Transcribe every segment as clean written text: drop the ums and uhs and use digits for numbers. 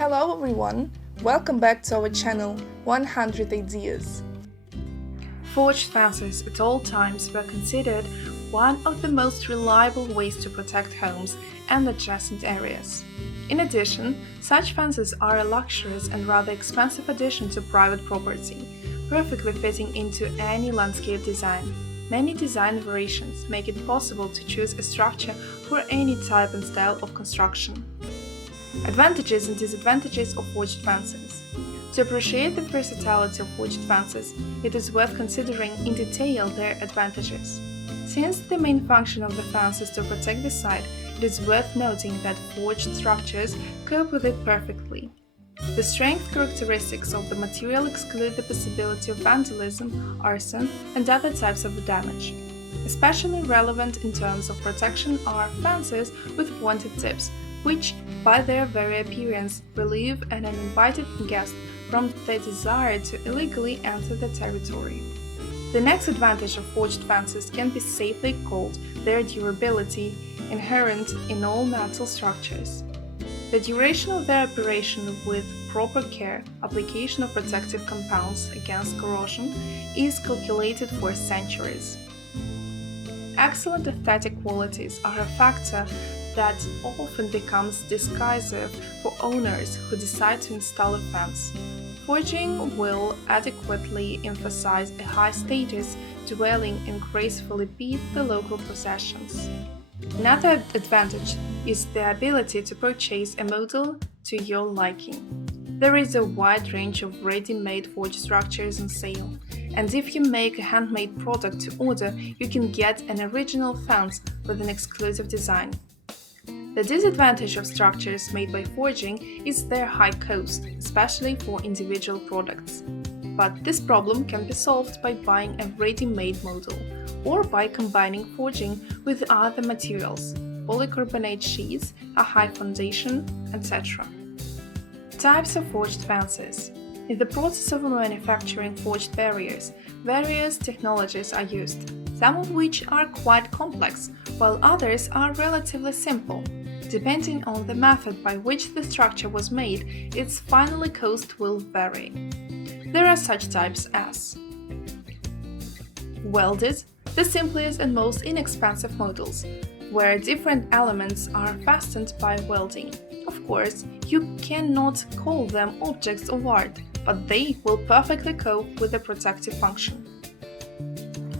Hello everyone, welcome back to our channel 100 Ideas. Forged fences at all times were considered one of the most reliable ways to protect homes and adjacent areas. In addition, such fences are a luxurious and rather expensive addition to private property, perfectly fitting into any landscape design. Many design variations make it possible to choose a structure for any type and style of construction. Advantages and disadvantages of forged fences. To appreciate the versatility of forged fences, it is worth considering in detail their advantages. Since the main function of the fence is to protect the site, it is worth noting that forged structures cope with it perfectly. The strength characteristics of the material exclude the possibility of vandalism, arson, and other types of damage. Especially relevant in terms of protection are fences with pointed tips, which, by their very appearance, relieve an uninvited guest from the desire to illegally enter the territory. The next advantage of forged fences can be safely called their durability, inherent in all metal structures. The duration of their operation with proper care, application of protective compounds against corrosion, is calculated for centuries. Excellent aesthetic qualities are a factor that often becomes decisive for owners who decide to install a fence. Forging will adequately emphasize a high status dwelling and gracefully beat the local possessions. Another advantage is the ability to purchase a model to your liking. There is a wide range of ready-made forged structures on sale, and if you make a handmade product to order, you can get an original fence with an exclusive design. The disadvantage of structures made by forging is their high cost, especially for individual products. But this problem can be solved by buying a ready-made model, or by combining forging with other materials, polycarbonate sheets, a high foundation, etc. Types of forged fences. In the process of manufacturing forged barriers, various technologies are used, some of which are quite complex, while others are relatively simple. Depending on the method by which the structure was made, its final cost will vary. There are such types as welded, the simplest and most inexpensive models, where different elements are fastened by welding. Of course, you cannot call them objects of art, but they will perfectly cope with the protective function.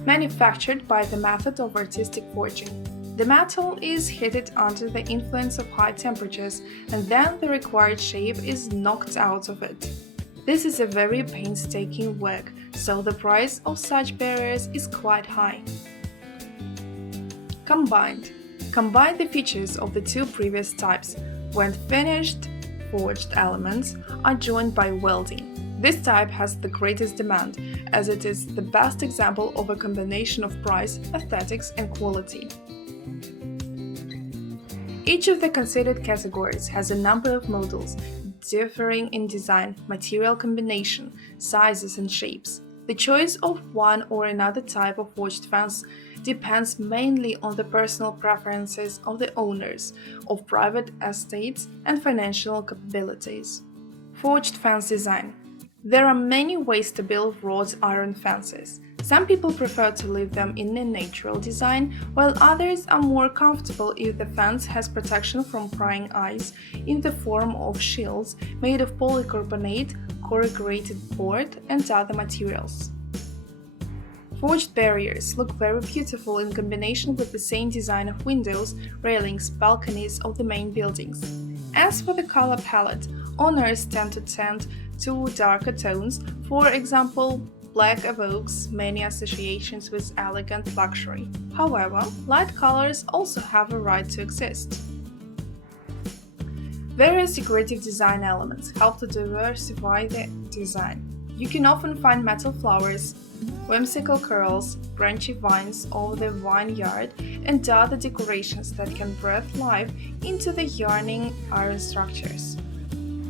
Manufactured by the method of artistic forging. The metal is heated under the influence of high temperatures, and then the required shape is knocked out of it. This is a very painstaking work, so the price of such barriers is quite high. Combined. Combine the features of the two previous types, when finished forged elements are joined by welding. This type has the greatest demand, as it is the best example of a combination of price, aesthetics, and quality. Each of the considered categories has a number of models, differing in design, material combination, sizes, and shapes. The choice of one or another type of forged fence depends mainly on the personal preferences of the owners of private estates and financial capabilities. Forged fence design. There are many ways to build wrought iron fences. Some people prefer to leave them in a natural design, while others are more comfortable if the fence has protection from prying eyes in the form of shields made of polycarbonate, corrugated board, and other materials. Forged barriers look very beautiful in combination with the same design of windows, railings, balconies of the main buildings. As for the color palette, owners tend to darker tones. For example, black evokes many associations with elegant luxury. However, light colors also have a right to exist. Various decorative design elements help to diversify the design. You can often find metal flowers, whimsical curls, branchy vines over the vineyard, and other decorations that can breathe life into the yearning iron structures.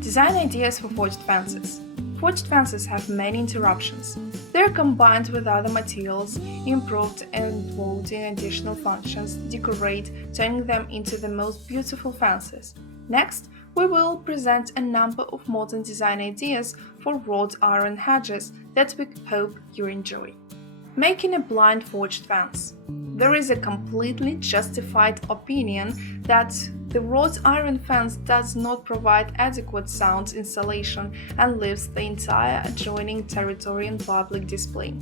Design ideas for forged fences. Forged fences have many interruptions. They are combined with other materials, improved and involving additional functions, decorate, turning them into the most beautiful fences. Next, we will present a number of modern design ideas for wrought iron hedges that we hope you enjoy. Making a blind forged fence. There is a completely justified opinion that the wrought iron fence does not provide adequate sound insulation and leaves the entire adjoining territory on public display.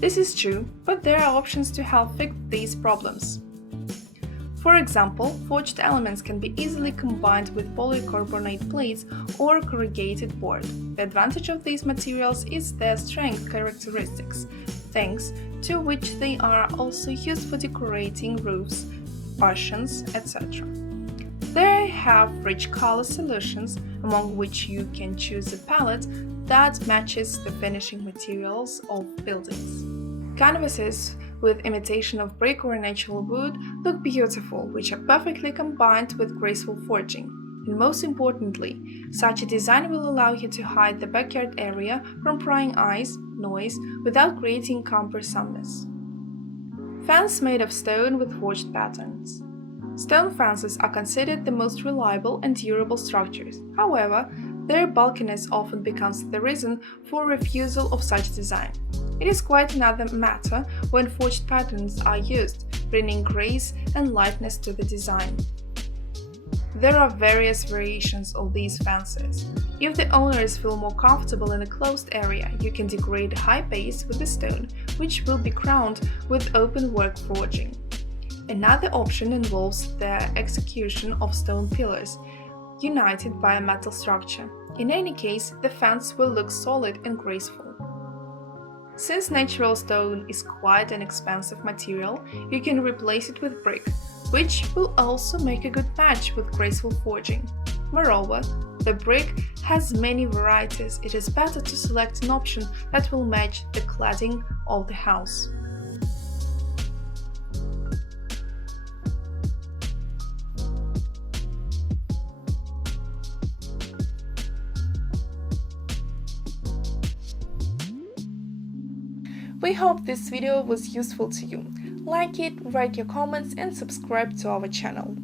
This is true, but there are options to help fix these problems. For example, forged elements can be easily combined with polycarbonate plates or corrugated board. The advantage of these materials is their strength characteristics, thanks to which they are also used for decorating roofs, archons, etc. They have rich color solutions, among which you can choose a palette that matches the finishing materials of buildings. Canvases with imitation of brick or natural wood look beautiful, which are perfectly combined with graceful forging. And most importantly, such a design will allow you to hide the backyard area from prying eyes, noise, without creating cumbersomeness. Fence made of stone with forged patterns. Stone fences are considered the most reliable and durable structures. However, their bulkiness often becomes the reason for refusal of such design. It is quite another matter when forged patterns are used, bringing grace and lightness to the design. There are various variations of these fences. If the owners feel more comfortable in a closed area, you can decorate a high base with a stone, which will be crowned with open-work forging. Another option involves the execution of stone pillars, united by a metal structure. In any case, the fence will look solid and graceful. Since natural stone is quite an expensive material, you can replace it with brick, which will also make a good match with graceful forging. Moreover, the brick has many varieties. It is better to select an option that will match the cladding of the house. We hope this video was useful to you. Like it, write your comments and subscribe to our channel.